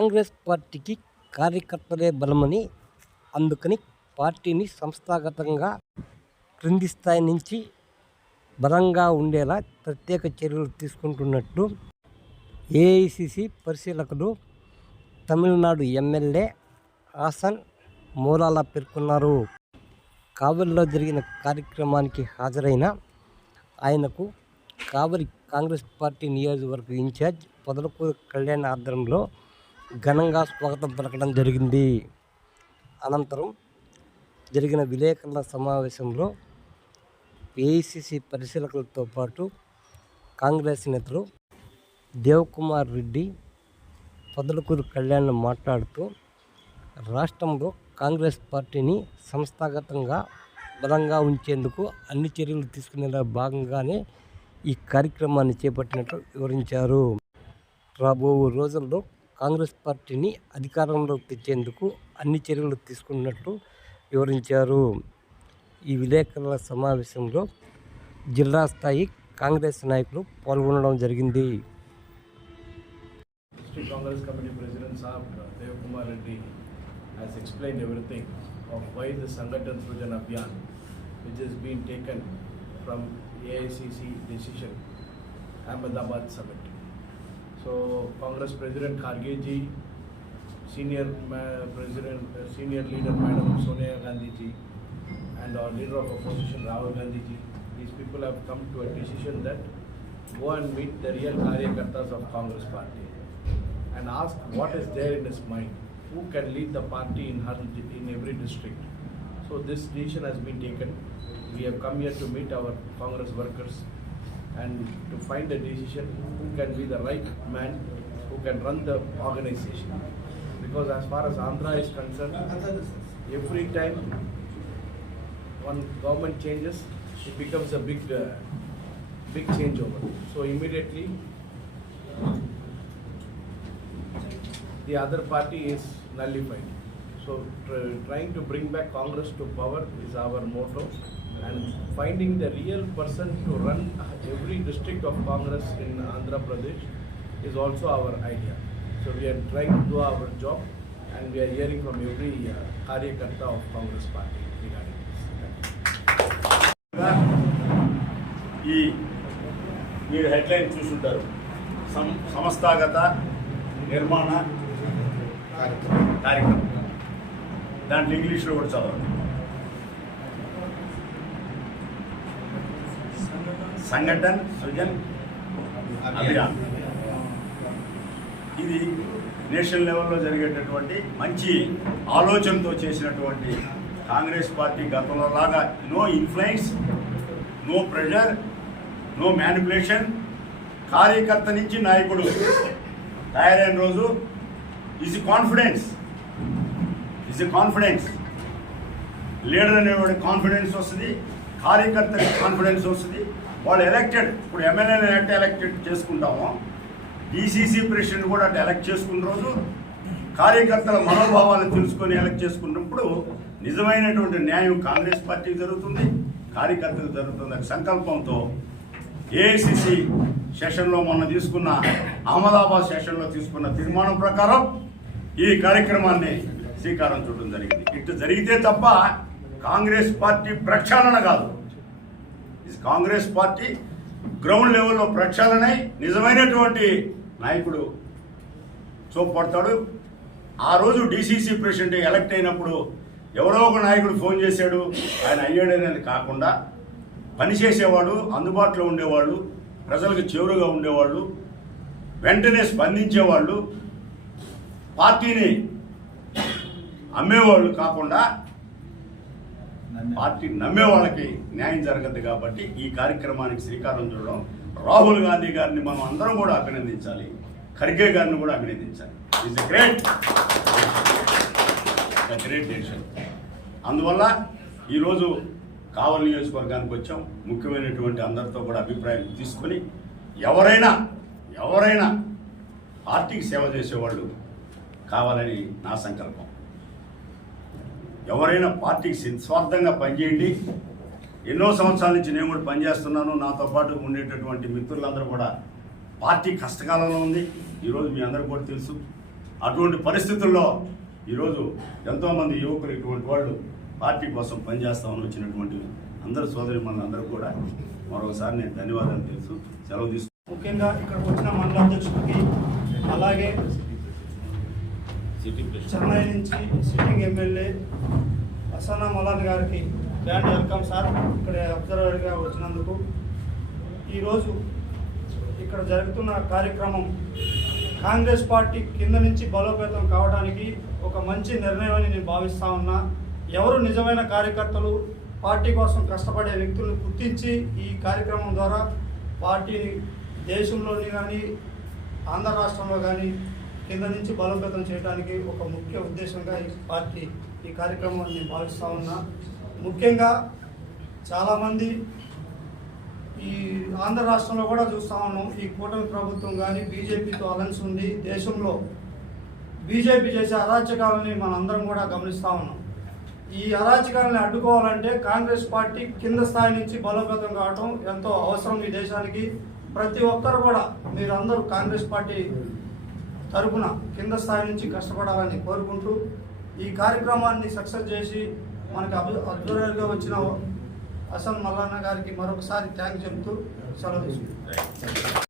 కాంగ్రెస్ పార్టీకి కార్యకర్తలే బలమని అందుకని పార్టీని సంస్థాగతంగా క్రింది స్థాయి నుంచి బలంగా ఉండేలా ప్రత్యేక చర్యలు తీసుకుంటున్నట్లు ఏఐసిసి పరిశీలకులు తమిళనాడు ఎమ్మెల్యే హాసన్ మూలాల పేర్కొన్నారు. కావలిలో జరిగిన కార్యక్రమానికి హాజరైన ఆయనకు కావలి కాంగ్రెస్ పార్టీ నియోజకవర్గ ఇన్ఛార్జ్ పొదలకూరు కళ్యాణ్ ఆధ్వర్యంలో ఘనంగా స్వాగతం పలకడం జరిగింది. అనంతరం జరిగిన విలేకరుల సమావేశంలో ఏఐసిసి పరిశీలకులతో పాటు కాంగ్రెస్ నేతలు దేవకుమార్ రెడ్డి పొదలకూరు కళ్యాణ్ మాట్లాడుతూ రాష్ట్రంలో కాంగ్రెస్ పార్టీని సంస్థాగతంగా బలంగా ఉంచేందుకు అన్ని చర్యలు తీసుకునేలా భాగంగానే ఈ కార్యక్రమాన్ని చేపట్టినట్లు వివరించారు. రాబో రోజుల్లో కాంగ్రెస్ పార్టీని అధికారంలోకి తెచ్చేందుకు అన్ని చర్యలు తీసుకున్నట్టు వివరించారు. ఈ విలేకరుల సమావేశంలో జిల్లా స్థాయి కాంగ్రెస్ నాయకులు పాల్గొనడం జరిగింది. Congress committee president Sahab Dev Kumar Reddy has explain everything of why the Sangathan Srijan Abhiyan which been taken from AICC decision Ahmedabad summit So Congress President Kharge ji, Senior President, uh, Senior Leader Madam Sonia Gandhi ji, and our Leader of Opposition Rahul Gandhi ji, these people have come to a decision that go and meet the real Karyakartas of Congress Party and ask what is there in his mind, who can lead the party in her, in every district. So this decision has been taken. We have come here to meet our Congress workers and to find a decision who can be the right man who can run the organization. Because as far as Andhra is concerned, every time one government changes, it becomes a big, uh, big changeover. So immediately the other party is nullified. So trying to bring back Congress to power is our motto and finding the real person to run every district of Congress in Andhra Pradesh is also our idea. So we are trying to do our job and we are hearing from every uh, Karyakarta of Congress party regarding this. ఈ మీరు headline చూసుంటారు సం సంస్థాగత నిర్మాణ కార్యక్రమం దాంట్లో ఇంగ్లీష్లో కూడా చదవండి. సంఘటన్ సృజన్ అభియాన్. ఇది నేషనల్ లెవెల్లో జరిగేటటువంటి మంచి ఆలోచనతో చేసినటువంటి కాంగ్రెస్ పార్టీ గతంలో లాగా no influence no pressure no manipulation. కార్యకర్త నుంచి నాయకుడు తయారైన రోజు is confidence is confidence leader అనేవాడి confidence వస్తుంది కార్యకర్తకి కాన్ఫిడెన్స్ వస్తుంది. వాళ్ళు ఎలక్టెడ్ ఇప్పుడు ఎమ్మెల్యేని ఎలక్ట్ ఎలక్టెడ్ చేసుకుంటామో డీసీసీ ప్రెసిడెంట్ కూడా అట్లా ఎలక్ట్ చేసుకున్న రోజు కార్యకర్తల మనోభావాలను తెలుసుకొని ఎలక్ట్ చేసుకున్నప్పుడు నిజమైనటువంటి న్యాయం కాంగ్రెస్ పార్టీకి జరుగుతుంది కార్యకర్తలకు జరుగుతుంది అనే సంకల్పంతో ఏఐసిసి సెషన్లో మొన్న తీసుకున్న అహ్మదాబాద్ సెషన్లో తీసుకున్న తీర్మానం ప్రకారం ఈ కార్యక్రమాన్ని శ్రీకారం చుట్టడం జరిగింది. ఇటు జరిగితే తప్ప కాంగ్రెస్ పార్టీ ప్రక్షాళన కాదు. ఇది కాంగ్రెస్ పార్టీ గ్రౌండ్ లెవెల్లో ప్రక్షాళనై నిజమైనటువంటి నాయకుడు చూపడతాడు ఆ రోజు డీసీసీ ప్రెసిడెంట్ ఎలక్ట్ అయినప్పుడు ఎవరో ఒక నాయకుడు ఫోన్ చేశాడు. ఆయన అయ్యాడనేది కాకుండా పనిచేసేవాడు అందుబాటులో ఉండేవాళ్ళు ప్రజలకు చేరుగా ఉండేవాళ్ళు వెంటనే స్పందించేవాళ్ళు పార్టీని అమ్మేవాళ్ళు కాకుండా పార్టీ నమ్మే వాళ్ళకి న్యాయం జరగదు కాబట్టి ఈ కార్యక్రమానికి శ్రీకారం చూడడం రాహుల్ గాంధీ గారిని మనం అందరం కూడా అభినందించాలి. ఖర్గే గారిని కూడా అభినందించాలి. ఎ గ్రేట్ గ్రేట్ డెసిషన్ అందువల్ల ఈరోజు కావలి నియోజకవర్గానికి వచ్చాం. ముఖ్యమైనటువంటి అందరితో కూడా అభిప్రాయం తీసుకొని ఎవరైనా ఎవరైనా పార్టీకి సేవ చేసేవాళ్ళు కావాలని నా సంకల్పం. ఎవరైనా పార్టీకి స్వార్థంగా పనిచేయండి. ఎన్నో సంవత్సరాల నుంచి నేను కూడా పనిచేస్తున్నాను. నాతో పాటు ఉండేటటువంటి మిత్రులందరూ కూడా పార్టీ కష్టకాలంలో ఉంది. ఈరోజు మీ అందరూ కూడా తెలుసు. అటువంటి పరిస్థితుల్లో ఈరోజు ఎంతోమంది యువకులు ఇటువంటి వాళ్ళు పార్టీ కోసం పనిచేస్తామని వచ్చినటువంటి అందరు సోదరి అందరూ కూడా మరొకసారి నేను ధన్యవాదాలు తెలుసు. సెలవు తీసుకు ముఖ్యంగా ఇక్కడికి వచ్చిన మండల అధ్యక్షుడికి అలాగే చెన్నై నుంచి సిట్టింగ్ ఎమ్మెల్యే అసనా మలాన్ గారికి గ్రాండ్ వెల్కమ్ సార్. ఇక్కడ అబ్జర్వర్గా వచ్చినందుకు. ఈరోజు ఇక్కడ జరుగుతున్న కార్యక్రమం కాంగ్రెస్ పార్టీ కింద నుంచి బలోపేతం కావడానికి ఒక మంచి నిర్ణయం అని నేను భావిస్తా ఉన్నా. ఎవరు నిజమైన కార్యకర్తలు పార్టీ కోసం కష్టపడే వ్యక్తులను గుర్తించి ఈ కార్యక్రమం ద్వారా పార్టీని దేశంలోని కానీ ఆంధ్ర రాష్ట్రంలో కానీ కింద నుంచి బలోపేతం చేయడానికి ఒక ముఖ్య ఉద్దేశంగా ఈ పార్టీ ఈ కార్యక్రమాన్ని నేను భావిస్తూ ఉన్నా. ముఖ్యంగా చాలామంది ఈ ఆంధ్ర రాష్ట్రంలో కూడా చూస్తా ఉన్నాం. ఈ కూటమి ప్రభుత్వం కానీ బీజేపీతో అలయన్స్ ఉంది దేశంలో బీజేపీ చేసే అరాచకాలని మనందరం కూడా గమనిస్తా ఉన్నాం. ఈ అరాచకాలని అడ్డుకోవాలంటే కాంగ్రెస్ పార్టీ కింద స్థాయి నుంచి బలోపేతం కావడం ఎంతో అవసరం ఈ దేశానికి. ప్రతి ఒక్కరు కూడా మీరందరూ కాంగ్రెస్ పార్టీ తరపున కింద స్థాయి నుంచి కష్టపడాలని కోరుకుంటూ ఈ కార్యక్రమాన్ని సక్సెస్ చేసి మనకి అబ్ అబ్జర్వర్గా వచ్చిన అసం మల్లన్న గారికి మరొకసారి థ్యాంక్ చెబుతూ సెలవు